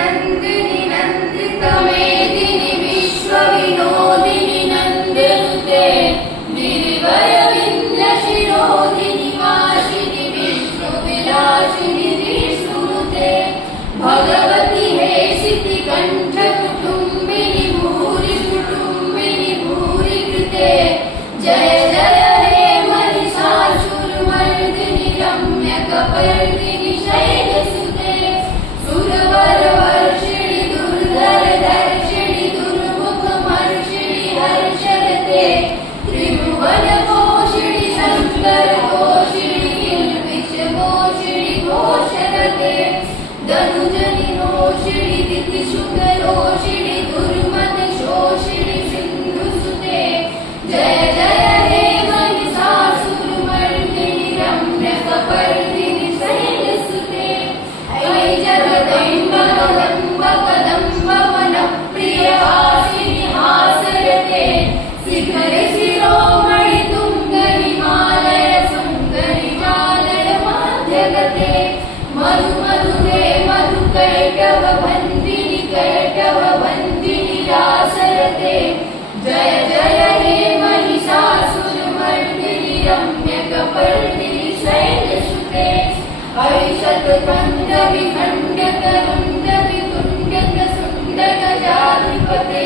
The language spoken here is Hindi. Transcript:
नन्दिनि नन्दितमेदिनि विश्वविनोदिनि नन्दिनुते गिरिवरविन्द्यशिरोधिनि वासिनि विष्णुविलासिनि विष्णुनुते भगवति हेसिति कण्ठकुटुम्बिनि भूरि कुटुम्बिनि भूरि कृते जय जय हे महिषासुरमर्दिनि रम्यकपर्दिनि शैलसुते सुरवरवर्षिणि दुर्धरधर्षिणि दुर्मुखमर्षिणि हर्षरते त्रिभुवनघोषिणि शङ्करघोषिणि किल्बिषघोषिणि घोषरते धनुजनिरोषिणि दितिशुकरोषिणि दुर्मदशोषिणि सिन्धुसुते जय जय हे महिषासुरमर्दिनि रम्यकपर्दिनि शैलसुते ऐ जगदम्ब कदम्ब कदम्ब वनप्रियहासिनि हासरते शिखरे शिरोमणि तुङ्गहिमालय सुन्दरिमालय माध्यगते मधु मधुरे मधुकैटवबन्दिनि कैटवबन्दिनि रासरते जय जय हे महिषासुरमर्दिनि रम्यकपर्दिनि शैलसुते हर्षतकण्ड विखण्डक रुण्ड वितुण्डक सुण्डक जाधिपते